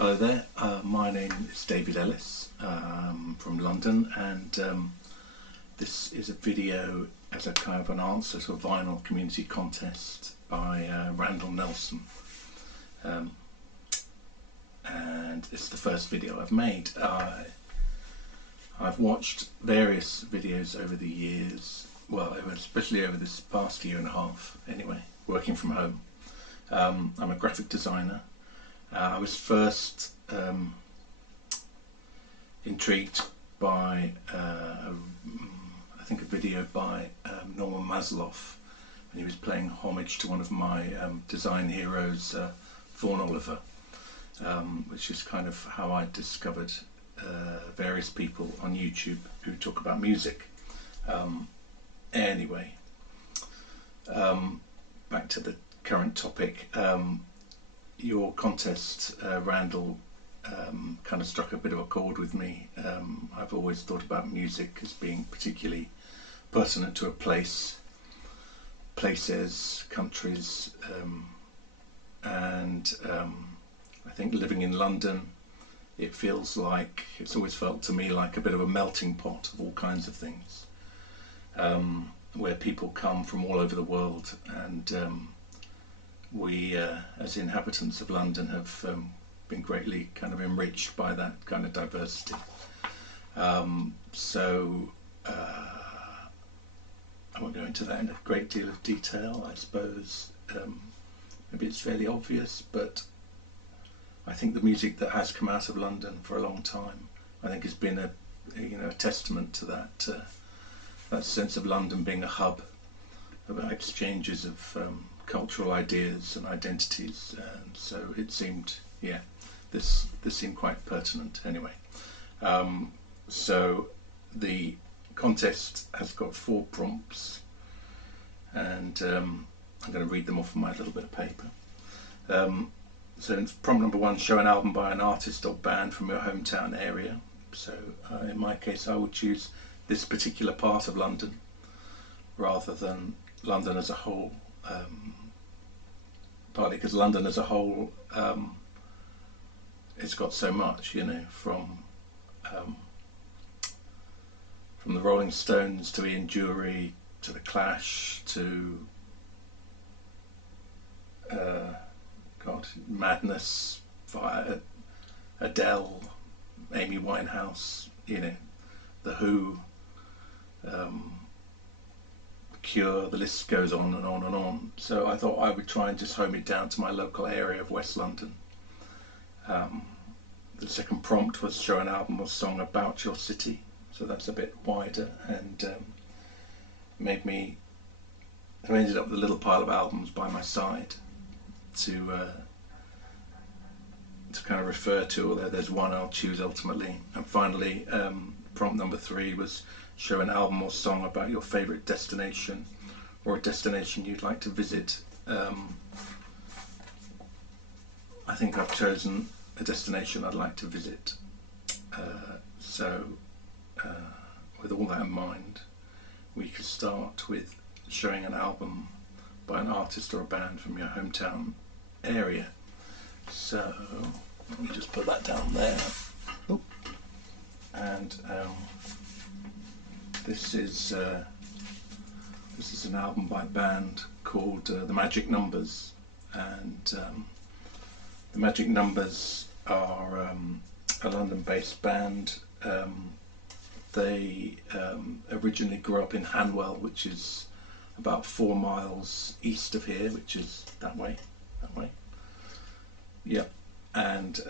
Hello there, my name is David Ellis from London, and this is a video as a kind of an answer to a vinyl community contest by Randall Nelson, and it's the first video I've made. I've watched various videos over the years, well, especially over this past year and a half anyway, working from home. I'm a graphic designer. I was first intrigued by I think a video by Norman Maslow when he was paying homage to one of my design heroes, Vaughan Oliver, which is kind of how I discovered various people on YouTube who talk about music. Anyway, back to the current topic. Your contest, Randall, kind of struck a bit of a chord with me. I've always thought about music as being particularly pertinent to a place, places, countries, and I think living in London, it feels like, it's always felt to me like a bit of a melting pot of all kinds of things, where people come from all over the world, and we, as inhabitants of London, have been greatly kind of enriched by that kind of diversity. So I won't go into that in a great deal of detail, I suppose. Maybe it's fairly obvious, but I think the music that has come out of London for a long time, I think, has been a testament to that that sense of London being a hub of exchanges of cultural ideas and identities, and so it seemed, this seemed quite pertinent anyway. So the contest has got 4 prompts, and I'm going to read them off my little bit of paper. So prompt number 1, show an album by an artist or band from your hometown area. So in my case, I would choose this particular part of London rather than London as a whole, partly because London as a whole, it's got so much, from the Rolling Stones to Ian Dury to the Clash to Madness via Adele, Amy Winehouse, The Who, Cure, the list goes on and on and on. So I thought I would try and just home it down to my local area of West London. The second prompt was show an album or song about your city, so that's a bit wider, and I ended up with a little pile of albums by my side to kind of refer to, although there's one I'll choose ultimately. And finally, prompt number 3 was show an album or song about your favourite destination or a destination you'd like to visit. I think I've chosen a destination I'd like to visit. So with all that in mind, we could start with showing an album by an artist or a band from your hometown area. So let me just put that down there. Oh. And this is an album by a band called The Magic Numbers, and The Magic Numbers are a London-based band. They originally grew up in Hanwell, which is about 4 miles east of here, which is that way. Yeah, and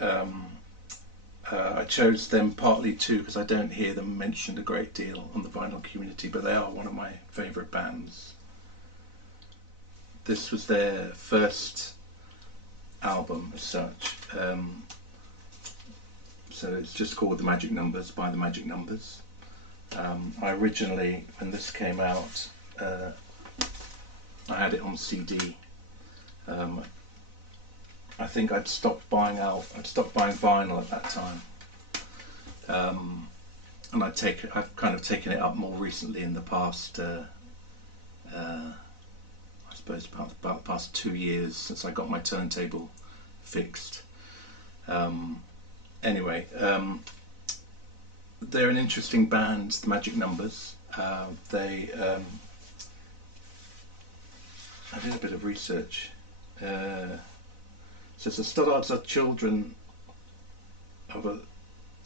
I chose them partly too because I don't hear them mentioned a great deal on the vinyl community, but they are one of my favourite bands. This was their first album as such, so it's just called The Magic Numbers by The Magic Numbers. I originally, when this came out, I had it on CD. I think I'd stopped buying vinyl at that time, and I've kind of taken it up more recently in the past. I suppose about the past 2 years since I got my turntable fixed. Anyway, they're an interesting band, the Magic Numbers. I did a bit of research. Says the Studdards are children of a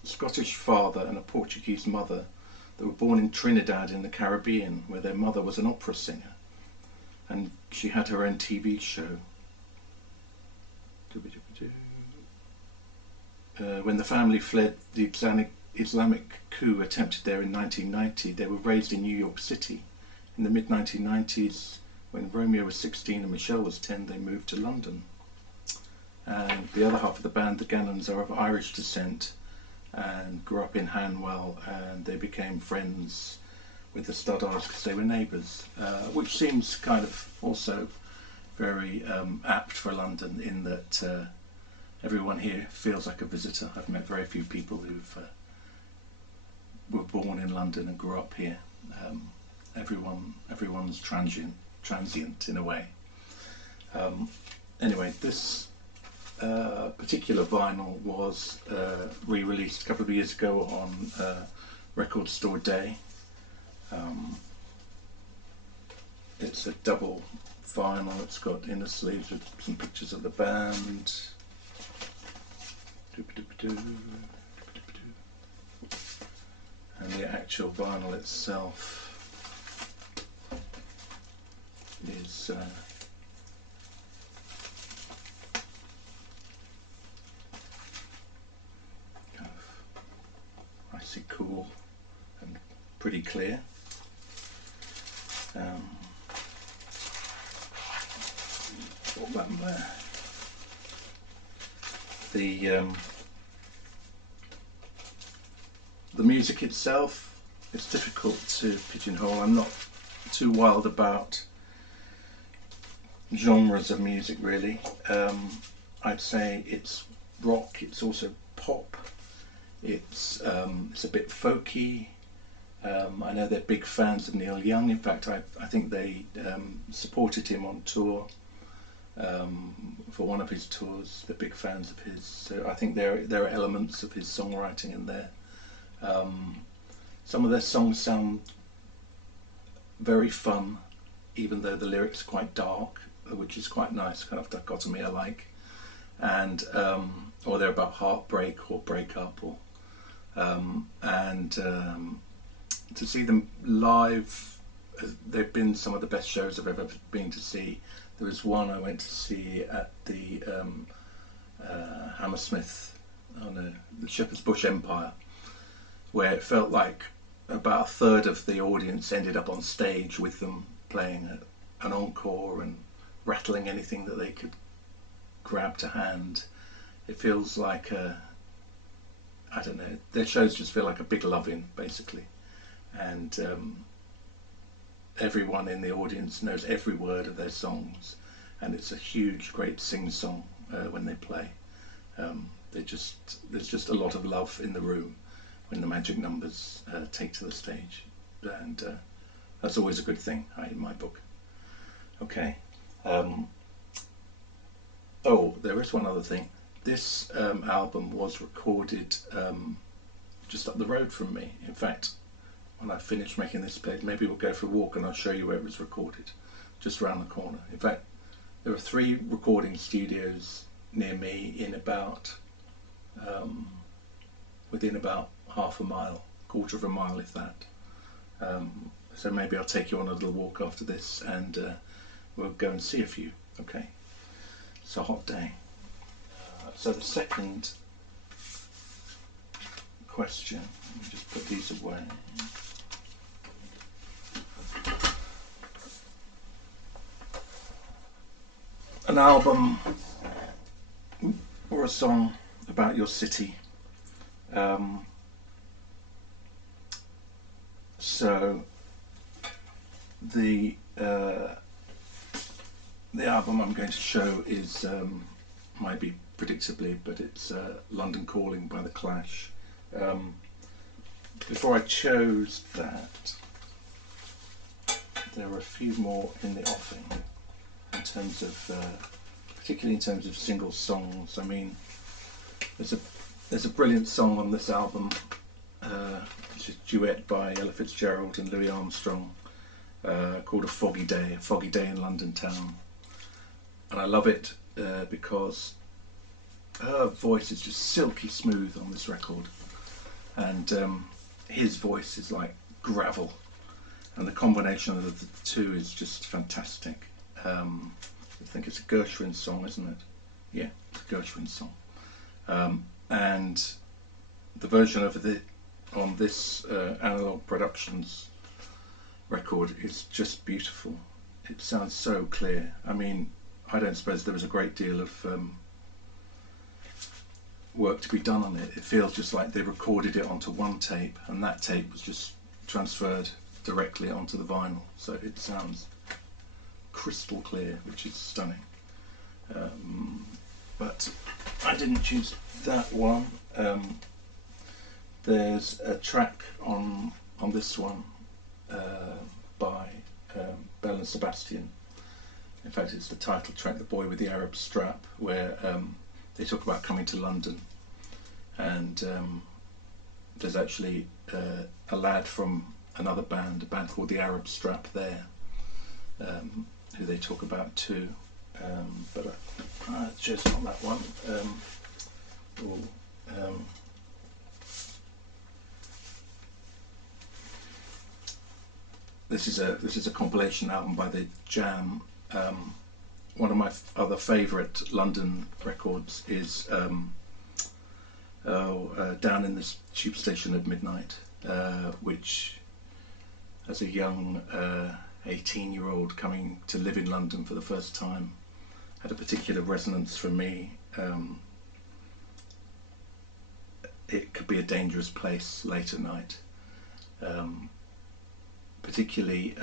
Scottish father and a Portuguese mother that were born in Trinidad in the Caribbean, where their mother was an opera singer, and she had her own TV show. When the family fled the Islamic coup attempted there in 1990, they were raised in New York City. In the mid-1990s, when Romeo was 16 and Michelle was 10, they moved to London. And the other half of the band, the Gannons, are of Irish descent and grew up in Hanwell, and they became friends with the Studdards because they were neighbours, which seems kind of also very apt for London, in that everyone here feels like a visitor. I've met very few people who've were born in London and grew up here. Everyone's transient in a way. Anyway, this particular vinyl was re-released a couple of years ago on Record Store Day. It's a double vinyl. It's got inner sleeves with some pictures of the band. And the actual vinyl itself is kind of icy cool and pretty clear. Put that there. The music itself, it's difficult to pigeonhole. I'm not too wild about genres of music really. I'd say it's rock, it's also pop, it's a bit folky. I know they're big fans of Neil Young. In fact, I think they supported him on tour for one of his tours. They're big fans of his, so I think there are elements of his songwriting in there. Some of their songs sound very fun, even though the lyrics are quite dark, which is quite nice, kind of dichotomy I like. And or they're about heartbreak or breakup, or to see them live, they've been some of the best shows I've ever been to see. There was one I went to see at the Hammersmith, the Shepherd's Bush Empire, where it felt like about a third of the audience ended up on stage with them playing an encore and rattling anything that they could grab to hand. It feels like I don't know, their shows just feel like a big love-in basically, and everyone in the audience knows every word of their songs, and it's a huge, great sing-song when they play. There's just a lot of love in the room when the Magic Numbers take to the stage, and that's always a good thing in my book. Okay. Oh, there is one other thing. This album was recorded just up the road from me. In fact, when I finish making this page, maybe we'll go for a walk and I'll show you where it was recorded, just around the corner. In fact, there are 3 recording studios near me in about within about half a mile, quarter of a mile if that. So maybe I'll take you on a little walk after this, and we'll go and see a few. Okay, it's a hot day. So the second question, let me just put these away. An album or a song about your city. So the album I'm going to show is might be predictably, but it's London Calling by The Clash. Before I chose that, there were a few more in the offing in terms of, particularly in terms of single songs. I mean, There's a brilliant song on this album, which is a duet by Ella Fitzgerald and Louis Armstrong, called A Foggy Day in London Town. And I love it because her voice is just silky smooth on this record, and his voice is like gravel, and the combination of the two is just fantastic. I think it's a Gershwin song, isn't it? Yeah, it's a Gershwin song. And the version of it on this Analog Productions record is just beautiful. It sounds so clear. I mean, I don't suppose there was a great deal of work to be done on it. It feels just like they recorded it onto one tape, and that tape was just transferred directly onto the vinyl, so it sounds crystal clear, which is stunning. But I didn't choose that one. There's a track on this one by Bell and Sebastian. In fact, it's the title track, The Boy with the Arab Strap, where they talk about coming to London, and there's actually a lad from another band, a band called the Arab Strap there, who they talk about too, but I chose not that one. This is a compilation album by the Jam. One of my other favourite London records is Down in the Tube Station at Midnight, which, as a young 18-year-old coming to live in London for the first time, had a particular resonance for me. It could be a dangerous place late at night, particularly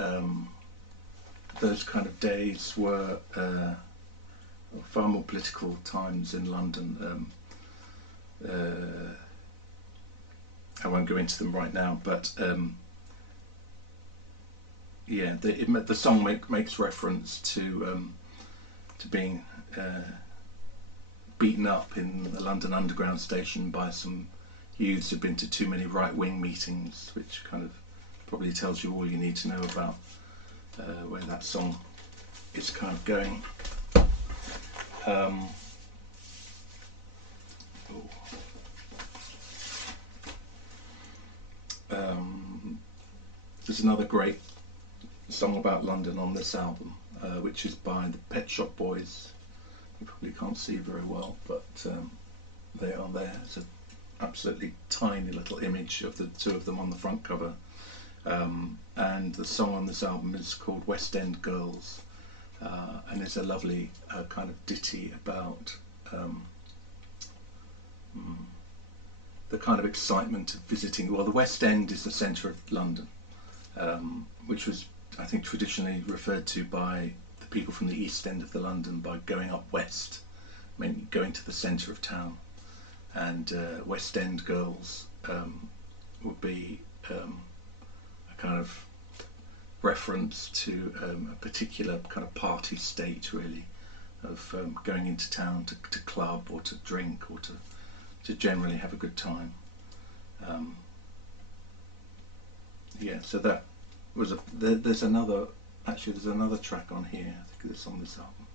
those kind of days were far more political times in London. I won't go into them right now, but yeah, the song makes reference to being beaten up in the London Underground station by some youths who've been to too many right-wing meetings, which kind of probably tells you all you need to know about where that song is kind of going. There's another great song about London on this album, which is by the Pet Shop Boys. You probably can't see very well, but they are there. It's an absolutely tiny little image of the two of them on the front cover. And the song on this album is called West End Girls, and it's a lovely kind of ditty about the kind of excitement of visiting. Well, the West End is the centre of London, which was, I think, traditionally referred to by the people from the East End of the London by going up west, meaning going to the centre of town. And West End Girls would be a kind of reference to a particular kind of party state, really, of going into town to club or to drink or to generally have a good time. Yeah, so that was there's another track on here. I think it's on this album.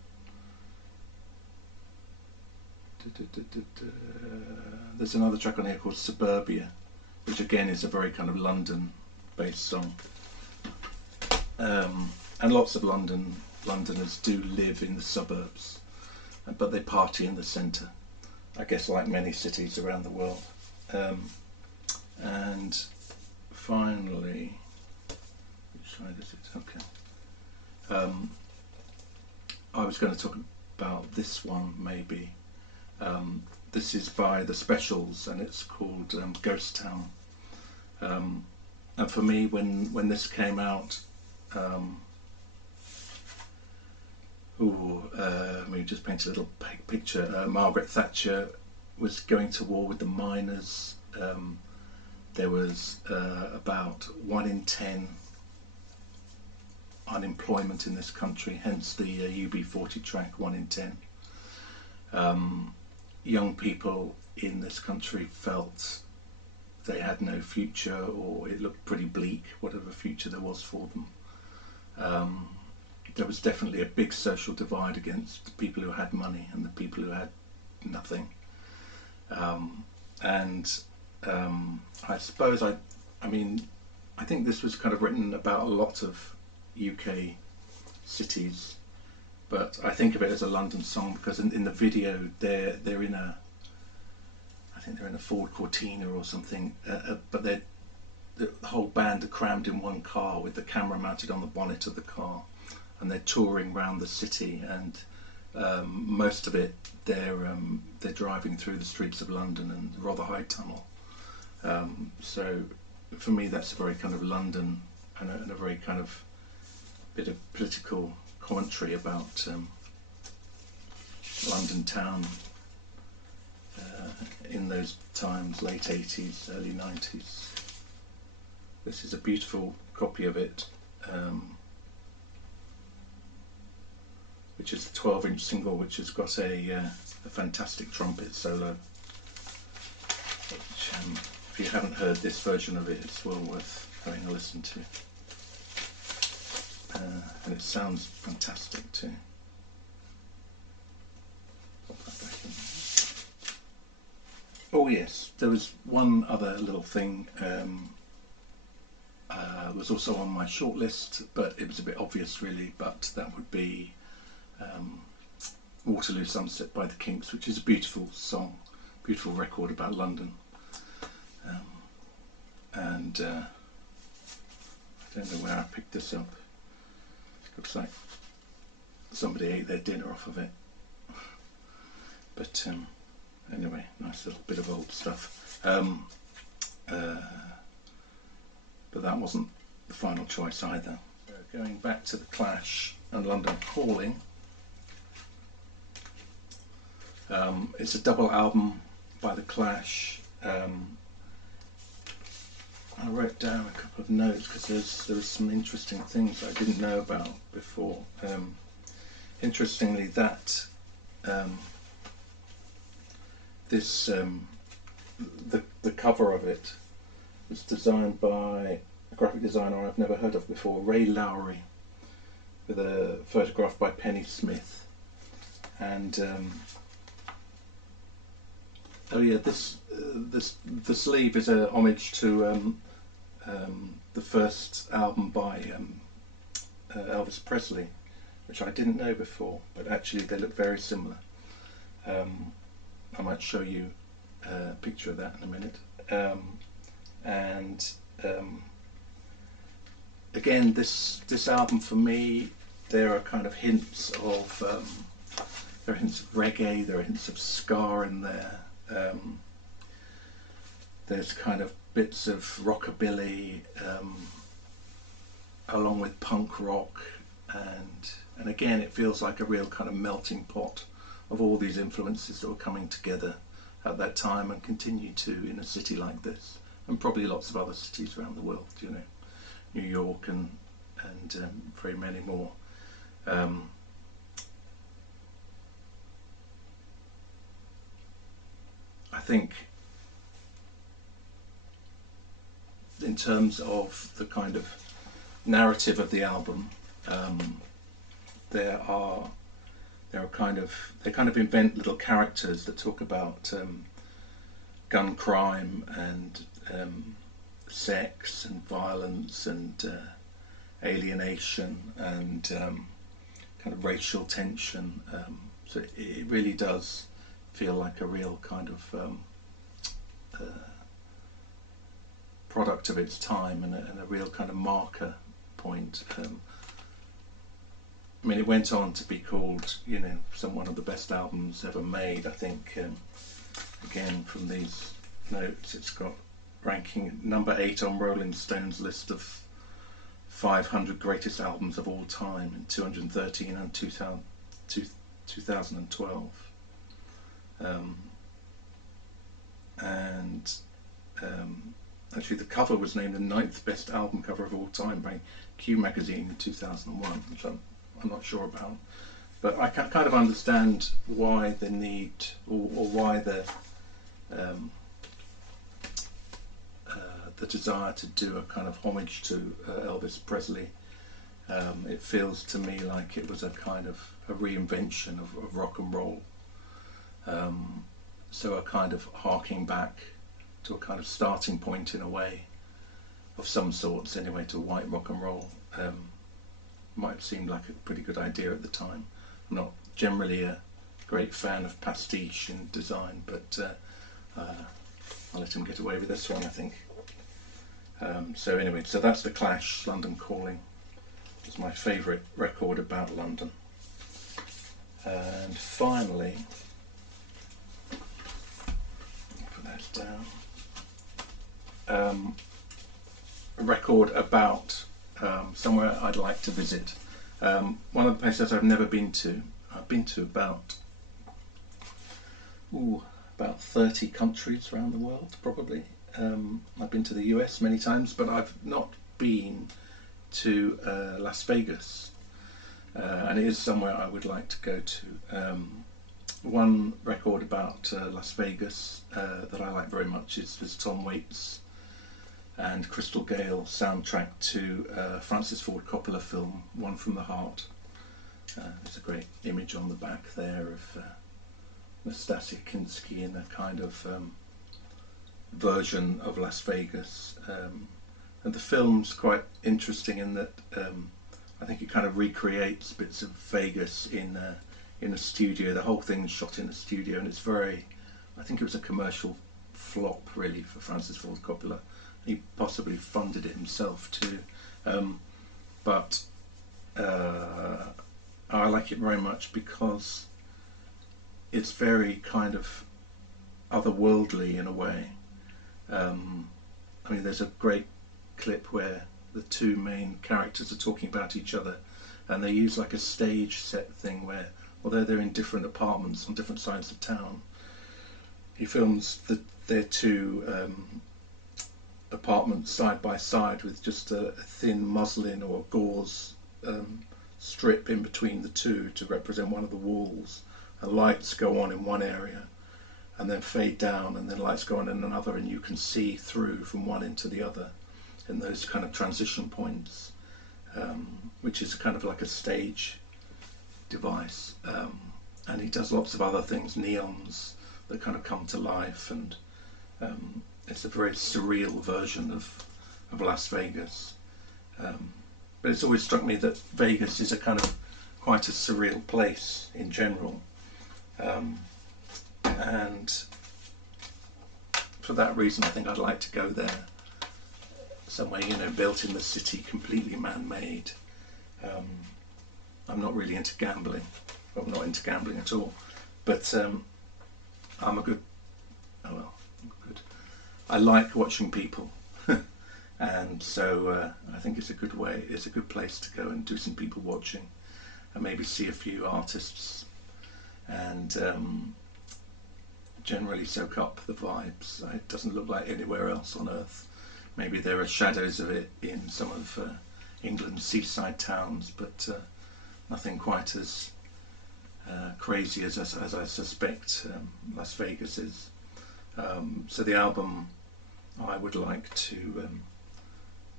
There's another track on here called Suburbia, which again is a very kind of London-based song. And lots of Londoners do live in the suburbs, but they party in the centre, I guess, like many cities around the world. And finally, which slide is it? Okay. I was going to talk about this one, maybe. This is by The Specials, and it's called Ghost Town. And for me, when this came out, let me just paint a little picture. Margaret Thatcher was going to war with the miners. There was about 1 in 10 unemployment in this country, hence the UB40 track, 1 in 10. Young people in this country felt they had no future, or it looked pretty bleak, whatever future there was for them. There was definitely a big social divide against the people who had money and the people who had nothing. I suppose I think this was kind of written about a lot of UK cities, but I think of it as a London song because in the video they're in a, I think they're in a Ford Cortina or something, but the whole band are crammed in one car with the camera mounted on the bonnet of the car, and they're touring around the city, and most of it they're driving through the streets of London and the Rotherhithe Tunnel. So for me that's a very kind of London and a very kind of bit of political commentary about London town in those times, late 80s, early 90s. This is a beautiful copy of it, which is a 12-inch single, which has got a fantastic trumpet solo, which if you haven't heard this version of it, it's well worth having a listen to. And it sounds fantastic too. Pop that back in. Oh yes, there was one other little thing. Was also on my shortlist, but it was a bit obvious really, but that would be Waterloo Sunset by the Kinks, which is a beautiful song, beautiful record about London. I don't know where I picked this up. Looks like somebody ate their dinner off of it. But anyway, nice little bit of old stuff. But that wasn't the final choice either. So going back to the Clash and London Calling. It's a double album by the Clash. I wrote down a couple of notes because there was some interesting things I didn't know about before. Interestingly, that the cover of it was designed by a graphic designer I've never heard of before, Ray Lowry, with a photograph by Penny Smith. And oh yeah, the sleeve is a homage to the first album by Elvis Presley, which I didn't know before, but actually they look very similar. I might show you a picture of that in a minute. Again, this album for me, there are kind of hints of reggae, there are hints of ska in there. There's kind of bits of rockabilly, along with punk rock, and again it feels like a real kind of melting pot of all these influences that were coming together at that time and continue to in a city like this, and probably lots of other cities around the world, you know, New York and very many more. I think in terms of the kind of narrative of the album, they kind of invent little characters that talk about gun crime and sex and violence and alienation and kind of racial tension. So it really does feel like a real kind of product of its time and a real kind of marker point. I mean, it went on to be called, you know, one of the best albums ever made. I think, again, from these notes, it's got ranking number 8 on Rolling Stone's list of 500 greatest albums of all time in 2013 and 2012. Actually, the cover was named the 9th best album cover of all time by Q magazine in 2001, which I'm not sure about, but I can kind of understand why the need or why the um, the desire to do a kind of homage to Elvis Presley. It feels to me like it was a kind of a reinvention of rock and roll. So a kind of harking back to a kind of starting point in a way, of some sorts anyway, to white rock and roll. Might have seemed like a pretty good idea at the time. I'm not generally a great fan of pastiche in design, but I'll let him get away with this one, I think. So anyway, so that's The Clash, London Calling. It's my favourite record about London. And finally, put that down. A record about somewhere I'd like to visit. One of the places I've never been to. I've been to about 30 countries around the world, probably. I've been to the US many times, but I've not been to Las Vegas, and it is somewhere I would like to go to. One record about Las Vegas that I like very much is Tom Waits and Crystal Gale soundtrack to Francis Ford Coppola film One from the Heart. There's a great image on the back there of Nastassja Kinski in a kind of version of Las Vegas. And the film's quite interesting in that I think it kind of recreates bits of Vegas in a studio. The whole thing's shot in a studio, and it's very, I think it was a commercial flop really for Francis Ford Coppola. He possibly funded it himself too, but I like it very much because it's very kind of otherworldly in a way. I mean, there's a great clip where the two main characters are talking about each other, and they use like a stage set thing where, although they're in different apartments on different sides of town, he films their two apartments side by side with just a thin muslin or gauze strip in between the two to represent one of the walls, and lights go on in one area and then fade down, and then lights go on in another, and you can see through from one into the other in those kind of transition points, which is kind of like a stage device. And he does lots of other things, neons that kind of come to life, and it's a very surreal version of Las Vegas. But it's always struck me that Vegas is a kind of quite a surreal place in general. And for that reason I think I'd like to go there, somewhere, you know, built in the city, completely man-made. I'm not really into gambling. Well, I'm not into gambling at all, but I'm a good, I like watching people and so I think it's a good way, it's a good place to go and do some people watching and maybe see a few artists and generally soak up the vibes. It doesn't look like anywhere else on earth. Maybe there are shadows of it in some of England's seaside towns, but nothing quite as crazy as I suspect Las Vegas is. So the album I would like to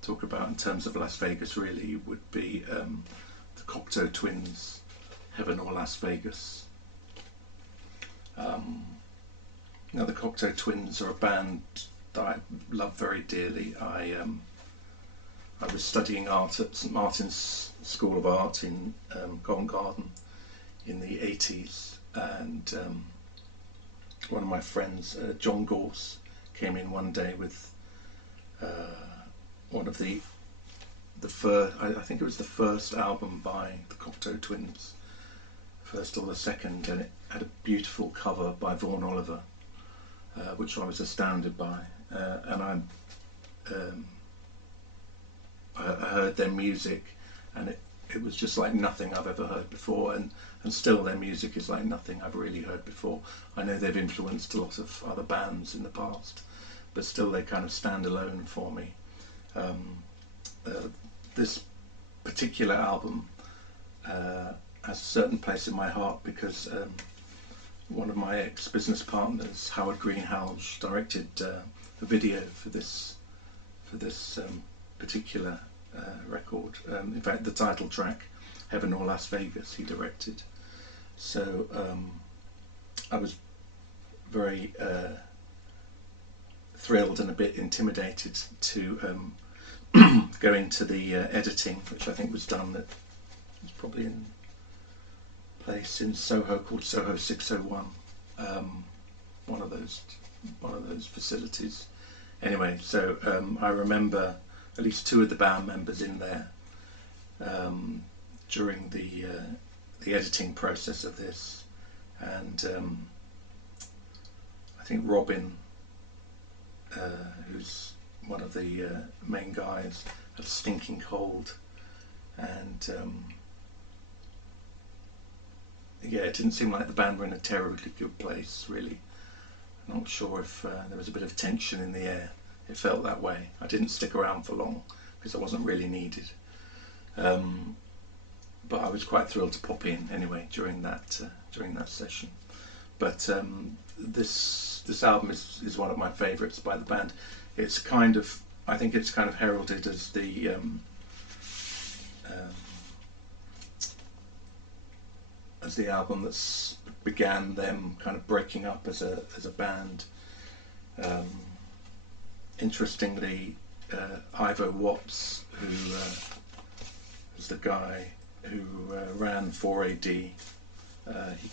talk about in terms of Las Vegas really would be the Cocteau Twins, Heaven or Las Vegas. Now the Cocteau Twins are a band that I love very dearly. I was studying art at St Martin's School of Art in Covent Garden in the 80s, and one of my friends, John Gorse, came in one day with one of the first, I think it was the first album by the Cocteau Twins, first or the second, and it had a beautiful cover by Vaughan Oliver, which I was astounded by, and I heard their music, and it was just like nothing I've ever heard before, and still their music is like nothing I've really heard before. I know they've influenced a lot of other bands in the past, but still they kind of stand alone for me. This particular album has a certain place in my heart because one of my ex-business partners, Howard Greenhalgh, directed the video for this particular record. In fact, the title track, Heaven or Las Vegas, he directed. So I was very thrilled and a bit intimidated to go into the editing, which I think was done at, was probably in place in Soho called Soho 601, one of those facilities. Anyway, so I remember at least two of the band members in there during the editing process of this, and I think Robin, who's one of the main guys, had a stinking cold, and yeah, it didn't seem like the band were in a terribly good place, really. I'm not sure if there was a bit of tension in the air. It felt that way. I didn't stick around for long because I wasn't really needed. But I was quite thrilled to pop in anyway during that session. But this album is one of my favourites by the band. It's kind of, I think it's kind of heralded as the album that began them kind of breaking up as a band. Interestingly, Ivo Watts, who was the guy who ran 4AD, he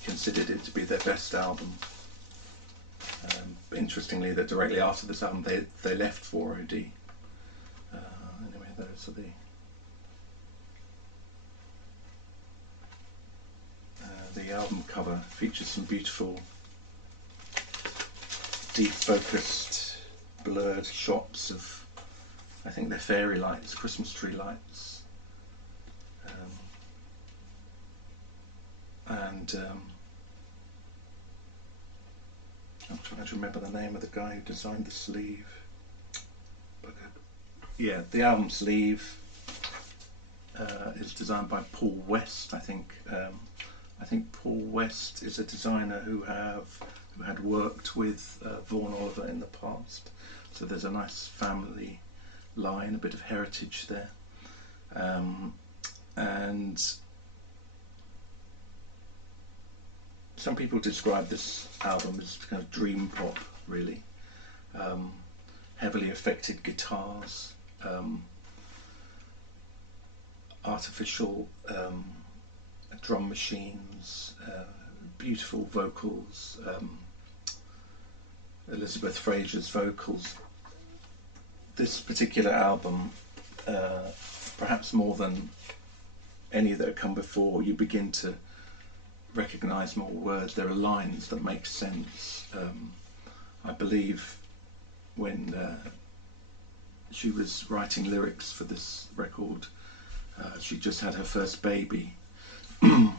considered it to be their best album. Interestingly, that directly after this album they left 4AD. Anyway, those are the album cover. Features some beautiful, deep focused, blurred shots of, I think they're fairy lights, Christmas tree lights, and I'm trying to remember the name of the guy who designed the sleeve. Yeah, the album sleeve is designed by Paul West, I think. I think Paul West is a designer who had worked with Vaughan Oliver in the past, so there's a nice family line, a bit of heritage there, and some people describe this album as kind of dream pop, really. Heavily affected guitars, artificial drum machines, beautiful vocals, Elizabeth Fraser's vocals. This particular album, perhaps more than any that have come before, you begin to recognise more words. There are lines that make sense. I believe when she was writing lyrics for this record, she just had her first baby, and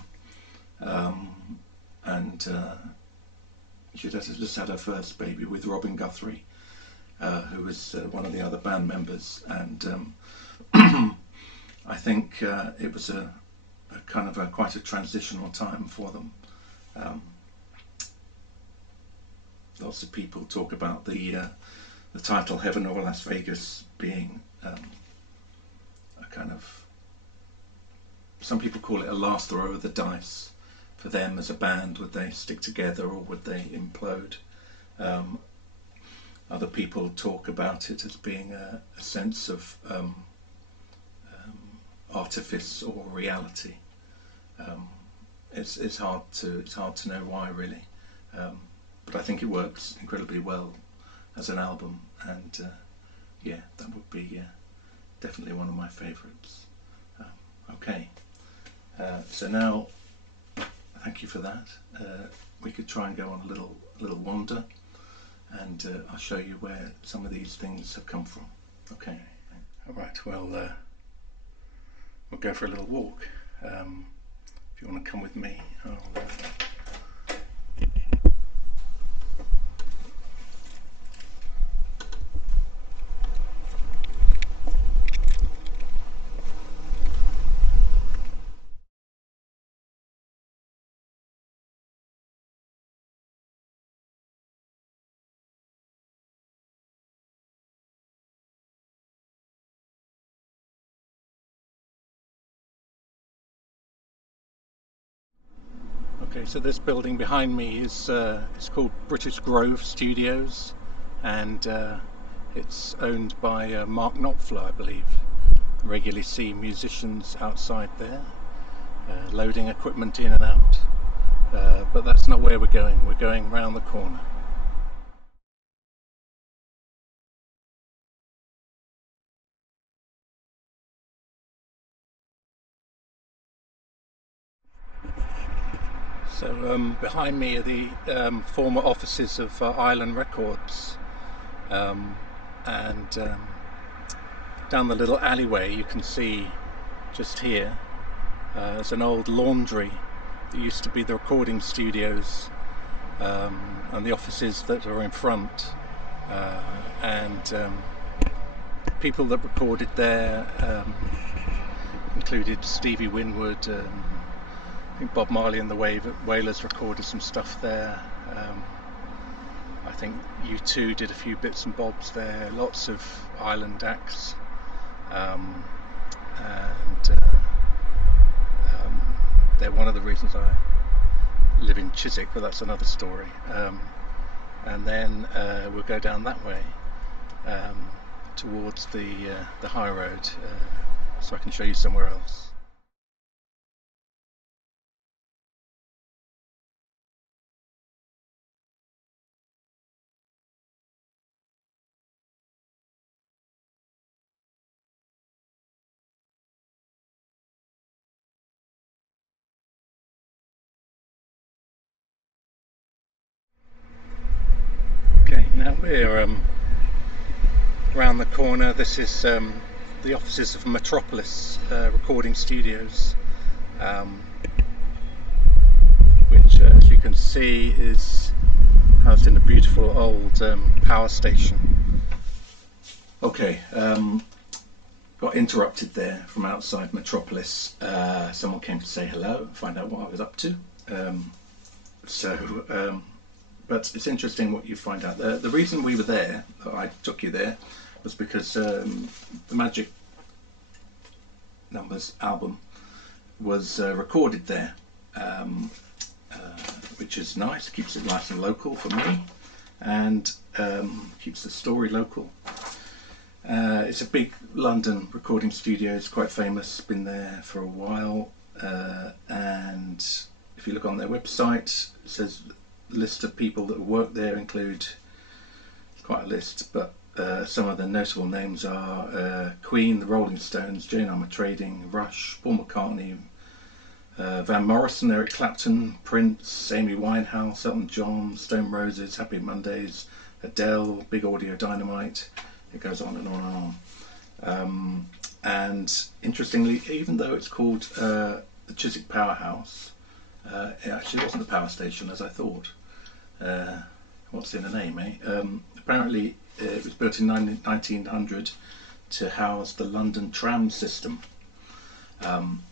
she just had her first baby with Robin Guthrie, who was one of the other band members, and I think it was a kind of quite a transitional time for them. Lots of people talk about the title Heaven over Las Vegas being a kind of, some people call it a last throw of the dice for them as a band. Would they stick together or would they implode? Other people talk about it as being a sense of artifice or reality. It's hard to know why, really, but I think it works incredibly well as an album, and yeah, that would be definitely one of my favourites. Okay, so now, thank you for that. We could try and go on a little wander, and I'll show you where some of these things have come from. Okay, all right. Well, we'll go for a little walk. If you want to come with me, I'll Okay, so this building behind me is it's called British Grove Studios, and it's owned by Mark Knopfler, I believe. Regularly see musicians outside there, loading equipment in and out, but that's not where we're going. We're going round the corner. So behind me are the former offices of Island Records, and down the little alleyway you can see just here there's an old laundry that used to be the recording studios, and the offices that are in front, and people that recorded there included Stevie Winwood. I think Bob Marley and the Wailers recorded some stuff there. I think U2 did a few bits and bobs there. Lots of island acts, and they're one of the reasons I live in Chiswick, but that's another story. And then we'll go down that way towards the high road, so I can show you somewhere else. Okay, now we're around the corner. This is the offices of Metropolis recording studios, which as you can see is housed in a beautiful old power station. Okay, got interrupted there from outside Metropolis. Someone came to say hello, find out what I was up to. But it's interesting what you find out. The reason we were there, I took you there, was because the Magic Numbers album was recorded there, which is nice, keeps it nice and local for me, and keeps the story local. It's a big London recording studio, it's quite famous, been there for a while, and if you look on their website, it says list of people that work there include quite a list, but some of the notable names are Queen, the Rolling Stones, Jane Armatrading, Rush, Paul McCartney, Van Morrison, Eric Clapton, Prince, Amy Winehouse, Elton John, Stone Roses, Happy Mondays, Adele, Big Audio Dynamite. It goes on and on and on. And interestingly, even though it's called the Chiswick Powerhouse, it actually wasn't a power station as I thought. What's in the name, eh? Apparently it was built in 1900 to house the London tram system.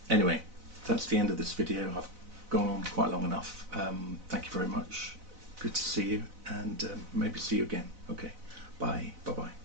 Anyway, that's the end of this video. I've gone on quite long enough. Thank you very much. Good to see you, and maybe see you again. Okay, bye. Bye-bye.